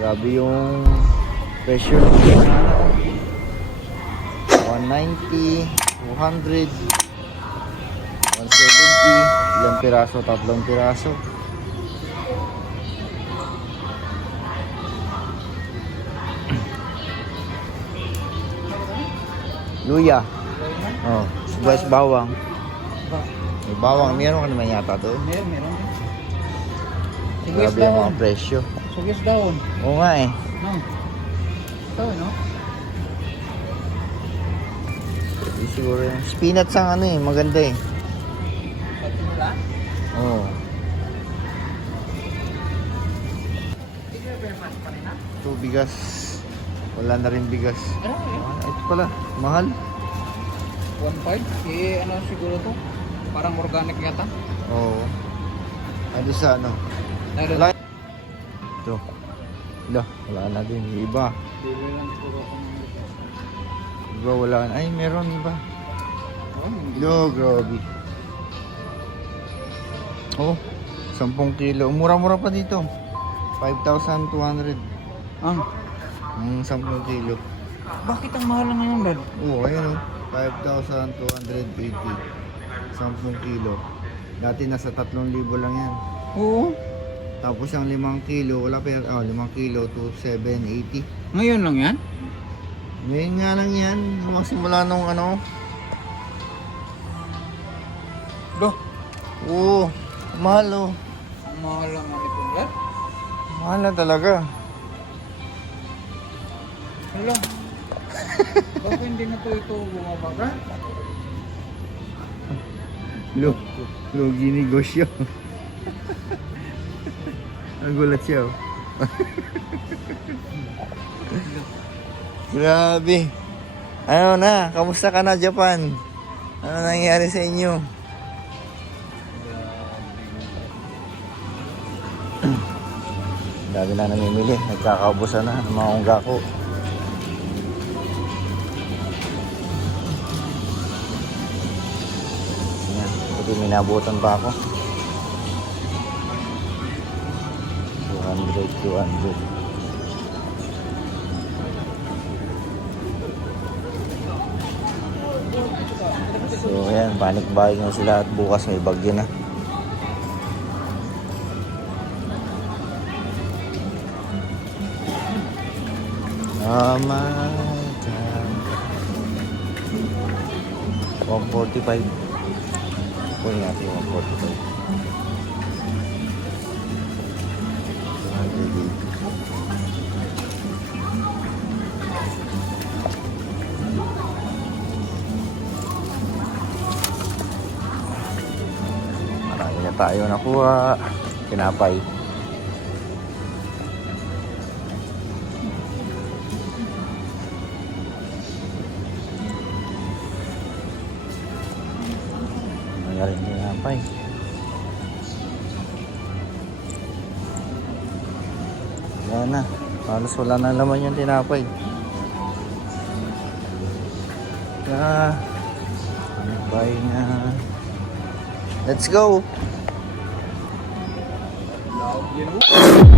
Grabe yung presyo ng banana. oh. 190, 200, 170, ilang piraso, tatlong piraso. Luya. Oh, sibuyas bawang. May bawang, meron ka naman yata to. Meron, meron. Grabe yung mga presyo. Sugis daon. Oo nga eh. No. Ito, no? Hindi siguro yan. Spinach ang ano eh, maganda eh. Pati nila. Oo. Ha? Ito, bigas. Wala na rin bigas. Ano, eh? Ah, ito pala, mahal. 1.5? Eh, ano siguro to? Parang organic yata. Oo. Ano sa ano? Wala. Ito. Wala, wala na din. Yung Iba. Iba wala na. Ay, meron iba. Oh, hindi. Yo, grabe. Oh, 10 kilo. Mura-mura pa dito. 5,200. Ang, Mm, 10 kilo. bakit ang mahal na ngayon, Dad? Oo, ayun oh. 5,280. 10 kilo. Dati nasa 3,000 lang yan. Oo. Tapos yung 5 kilo, wala pa yan. Oh, 5 kilo to 780. Ngayon lang yan? Ngayon nga lang yan. Mga simula nung ano. Do. Oo, mahal oh. Ang mahal lang nga nito, Dad. Mahal na talaga. Hala. Bakit hindi na to ito bumababa? Lo, logi negosyo. Nagulat siya oh. Grabe. Ano na? Kamusta ka na Japan? Ano nangyari sa inyo? Dami na namimili. Nagkakaubusan na ng mga ungga ko. Yan. Buti minabutan pa ako. 200, 200. So ayan, panic buying na sila at bukas may bagyo na. Oh my God. 145. Kunin natin yung 145. Tayo nakuha. Pinapay. Mga rin pinapay. Wala na. Halos wala na laman yung tinapay. Kaya, ano ba? Let's go! Loud yun.